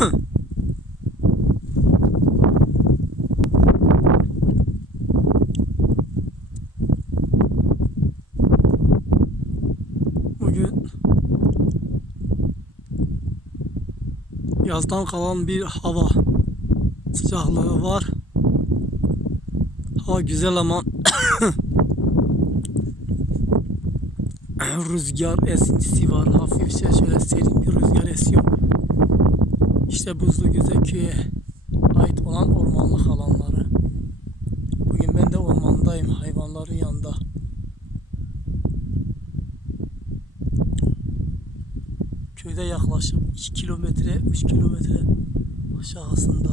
Bugün yazdan kalan bir hava sıcaklığı var. Hava güzel ama rüzgar esintisi var. Hafifçe şöyle serin bir rüzgar. İşte Buzlu Göze ait olan ormanlık alanları. Bugün ben de ormandayım hayvanların yanında. Köyde yaklaşık 2 kilometre 3 kilometre aşağısında